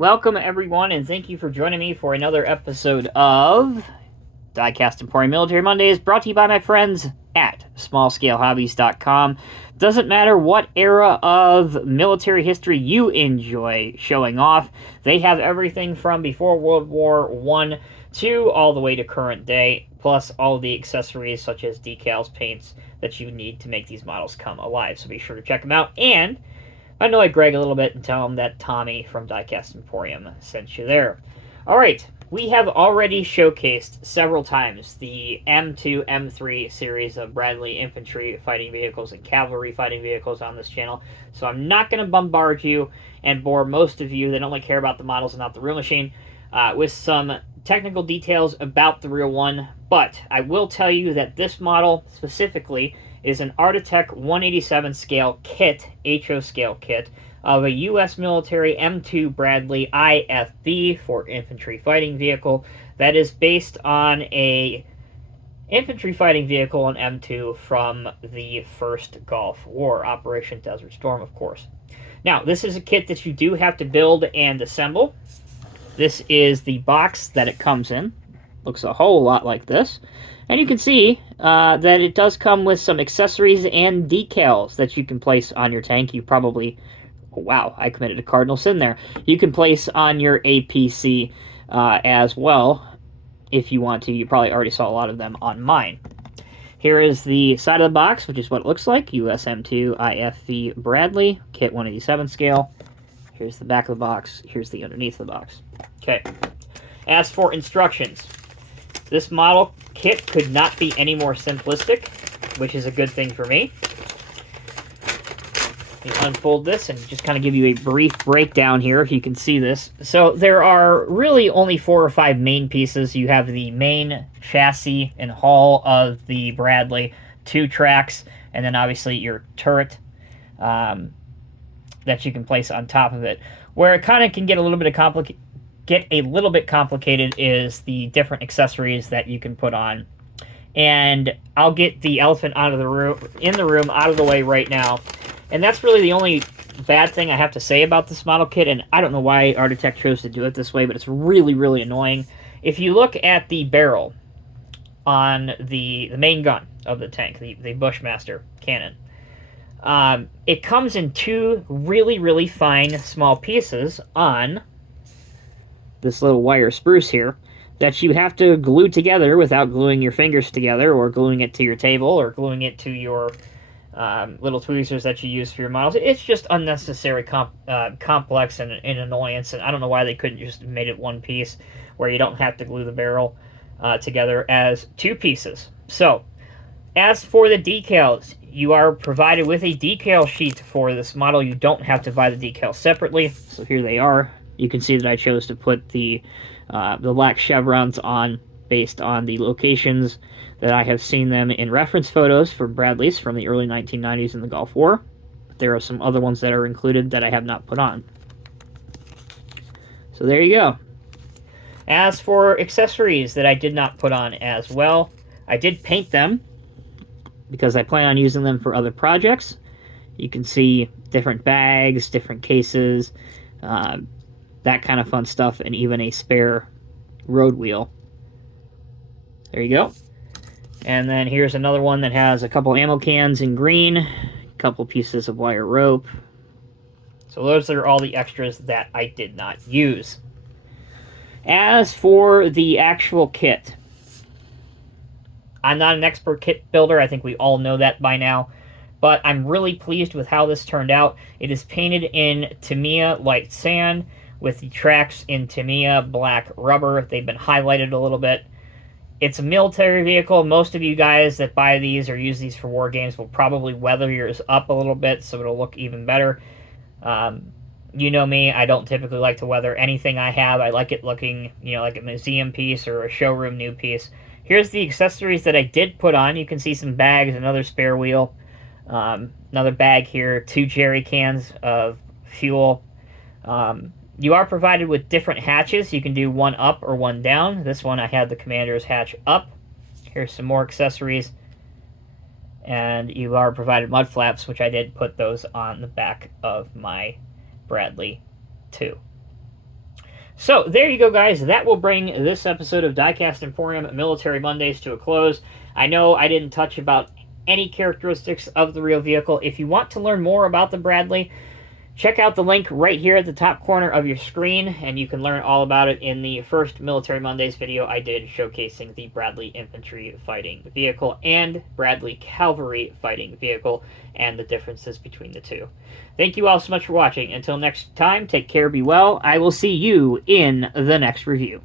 Welcome, everyone, and thank you for joining me for another episode of Diecast Emporium Military Mondays, brought to you by my friends at smallscalehobbies.com. Doesn't matter what era of military history you enjoy showing off, they have everything from before World War I to all the way to current day, plus all the accessories such as decals, paints that you need to make these models come alive. So be sure to check them out, and I know Greg a little bit and tell him that Tommy from Diecast Emporium sent you there. Alright, we have already showcased several times the M2 M3 series of Bradley infantry fighting vehicles and cavalry fighting vehicles on this channel, so I'm not going to bombard you and bore most of you that only care about the models and not the real machine with some technical details about the real one, but I will tell you that this model specifically is an Artitec 187 scale kit, HO scale kit, of a US military M2 Bradley IFV for infantry fighting vehicle that is based on a infantry fighting vehicle, an M2 from the first Gulf War, Operation Desert Storm, of course. Now, this is a kit that you do have to build and assemble. This is the box that it comes in. Looks a whole lot like this. And you can see that it does come with some accessories and decals that you can place on your tank. You probably... Oh, wow, I committed a cardinal sin there. You can place on your APC as well if you want to. You probably already saw a lot of them on mine. Here is the side of the box, which is what it looks like. US M2 IFV Bradley, kit 187 scale. Here's the back of the box. Here's the underneath of the box. Okay. As for instructions, this model kit could not be any more simplistic, which is a good thing for me. Let me unfold this and just kind of give you a brief breakdown here if you can see this. So there are really only 4 or 5 main pieces. You have the main chassis and hull of the Bradley, 2 tracks, and then obviously your turret that you can place on top of it. Where it kind of can get a little bit complicated is the different accessories that you can put on. And I'll get the elephant out of the room out of the way right now. And that's really the only bad thing I have to say about this model kit, and I don't know why Artitec chose to do it this way, but it's really, really annoying. If you look at the barrel on the main gun of the tank, the Bushmaster cannon, it comes in 2 really, really fine small pieces on this little wire spruce here that you have to glue together without gluing your fingers together or gluing it to your table or gluing it to your little tweezers that you use for your models. It's just unnecessary complex and annoyance, and I don't know why they couldn't just made it one piece where you don't have to glue the barrel together as 2 pieces. So, as for the decals, you are provided with a decal sheet for this model. You don't have to buy the decals separately, so here they are. You can see that I chose to put the black chevrons on based on the locations that I have seen them in reference photos for Bradleys from the early 1990s in the Gulf War. There are some other ones that are included that I have not put on. So there you go. As for accessories that I did not put on as well, I did paint them because I plan on using them for other projects. You can see different bags, different cases, that kind of fun stuff, and even a spare road wheel. There you go. And then here's another one that has a couple ammo cans in green, a couple pieces of wire rope. So those are all the extras that I did not use. As for the actual kit, I'm not an expert kit builder. I think we all know that by now. But I'm really pleased with how this turned out. It is painted in Tamiya light sand with the tracks in Tamiya black rubber. They've been highlighted a little bit. It's a military vehicle. Most of you guys that buy these or use these for war games will probably weather yours up a little bit so it'll look even better. You know me, I don't typically like to weather anything I have. I like it looking, like a museum piece or a showroom new piece. Here's the accessories that I did put on. You can see some bags, another spare wheel, another bag here, 2 jerry cans of fuel. You are provided with different hatches. You can do one up or one down. This one I had the commander's hatch up. Here's some more accessories. And you are provided mud flaps, which I did put those on the back of my Bradley 2. So, there you go, guys. That will bring this episode of Diecast Emporium Military Mondays to a close. I know I didn't touch about any characteristics of the real vehicle. If you want to learn more about the Bradley, check out the link right here at the top corner of your screen, and you can learn all about it in the first Military Mondays video I did showcasing the Bradley Infantry Fighting Vehicle and Bradley Cavalry Fighting Vehicle and the differences between the two. Thank you all so much for watching. Until next time, take care, be well. I will see you in the next review.